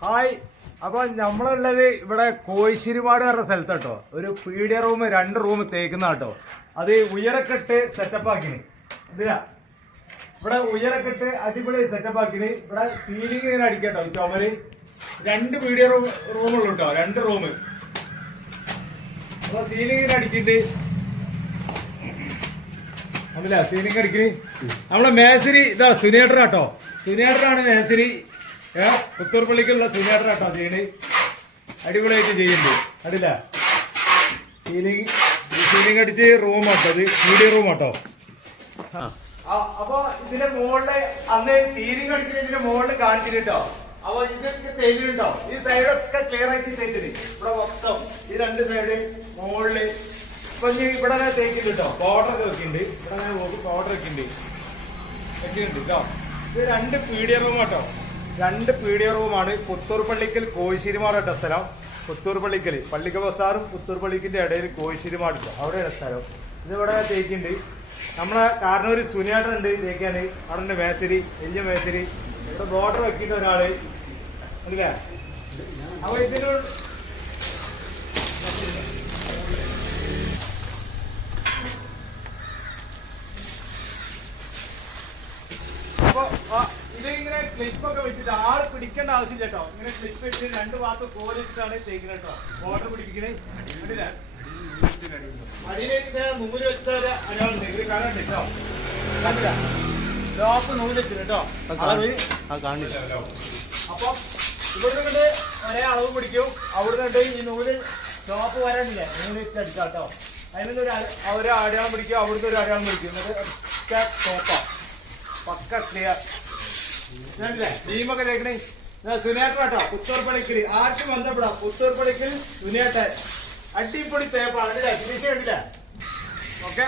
Hi. അപ്പൊ നമ്മളുള്ളത് ഇവിടെ കോയിശ്ശേരിമാട് പറഞ്ഞ സ്ഥലത്ത് കേട്ടോ ഒരു പീഡിയ റൂം രണ്ട് റൂം തേക്കുന്ന കേട്ടോ അത് ഉയരക്കെട്ട് സെറ്റപ്പ് ആക്കിന്. ഇവിടെ ഉയരക്കെട്ട് അടിപൊളി സെറ്റപ്പ് ആക്കിന്. ഇവിടെ സീലിംഗ് ഇങ്ങനെ അടിക്കട്ടോ ചുമര്. രണ്ട് പീഡിയ റൂം റൂമുള്ളൂ കേട്ടോ രണ്ട് റൂം അപ്പൊ സീലിംഗ് ഇങ്ങനെ അടിക്കിട്ട് സീലിംഗ് അടിക്കണ്. നമ്മളെ മേസരി ഇതാ സുനേട്ടർ കേട്ടോ സുനേട്ടറാണ് മേസരി ഏ? പുത്തൂർ പള്ളിക്കുള്ള സുനേട്ടർ കേട്ടോ ചെയ്യണ്. അടിപൊളിയായിട്ട് ചെയ്യുന്നുണ്ട്. അടില്ല സീലിംഗ് സീലിംഗ് അടിച്ച് റൂം ആട്ടോ അത് മീഡിയ റൂം ആട്ടോ. അപ്പൊ ഇതിന്റെ മുകളിൽ അന്ന് സീലിംഗ് അടിക്കുന്ന ഇതിന്റെ മുകളിൽ കാണിച്ചിട്ടോ അപ്പൊ ഇതൊക്കെ തേച്ചിട്ടുണ്ടോ? ഈ സൈഡൊക്കെ ക്ലിയർ ആയിട്ട് തേച്ചിട്ട് ഇവിടെ മൊത്തം ഈ രണ്ട് സൈഡ് മുകളിൽ ഇപ്പൊ ഇവിടെ തേക്കിട്ടോ ബോർഡർ ഒക്കെ വെക്കുന്നുണ്ട്. ഇവിടെ ബോർഡർ വെക്കുന്നുണ്ട്. വെക്കുന്നുണ്ട് കേട്ടോ ഇത് രണ്ട് പീഡിയ റൂം കേട്ടോ രണ്ട് പീഡിയ റൂമാണ് പുത്തൂർ പള്ളിക്കൽ കോഴിശ്ശേരിമാരുടെ സ്ഥലം. പുത്തൂർ പള്ളിക്കൽ പള്ളിക്ക ബസാറും പുത്തൂർ പള്ളിക്കിന്റെ ഇടയിൽ കോഴിശ്ശേരിമാടുണ്ട് അവിടെയാണ് സ്ഥലം. ഇതിവിടെ തേക്കുണ്ട്. നമ്മളെ കാരണവര് സുനിയാട്ടൻ ഉണ്ട് തേക്കാന്. അവിടെ ഉണ്ട് മേശരി വലിയ മേശരി. ഇവിടെ ബോർഡർ വെക്കുന്ന ഒരാൾ. അല്ലേ? അപ്പൊ ഇതിനോട് അപ്പൊ ക്ലിപ്പ് ഒക്കെ വെച്ചിട്ട് ആൾ പിടിക്കേണ്ട ആവശ്യമില്ല കേട്ടോ. ഇങ്ങനെ ക്ലിപ്പ് വെച്ച് രണ്ട് ഭാഗത്ത് കോലിട്ടാണ് തേക്കുന്നത് കേട്ടോ. ബോർഡർ പിടിപ്പിക്കണേ. അടിയിലേക്ക് ഇങ്ങനെ നൂൽ വെച്ച ഒരു അടയാളുണ്ട് ഇത് കാണാണ്ട് കേട്ടോ. കണ്ടില്ല? ടോപ്പ് നൂൽ വെച്ചിട്ട് കേട്ടോ. അപ്പൊ ഇവിടുന്ന് കണ്ട് ഒരേ അളവ് പിടിക്കും. അവിടുന്ന് കണ്ട് ഈ നൂൽ ടോപ്പ് വരാനില്ലേ? നൂൽ വെച്ച് അടിക്കാം കേട്ടോ. അതിൽ ഒരു അടയാളം പിടിക്കും. അവിടുത്തെ ഒരു അടയാളം പിടിക്കും. എന്നിട്ട് ടോപ്പാ പക്ക ക്ലിയർ ടീമൊക്കെ കേൾക്കണേ. സുനേട്ടൻ കേട്ടോ പുത്തൂർ പള്ളിക്കൽ ആർക്കും ബന്ധപ്പെടാം. പുത്തൂർ പള്ളിക്കൽ സുനേട്ടൻ. അടിപൊളി തേപ്പാണ് കണ്ടില്ല? ഓക്കെ?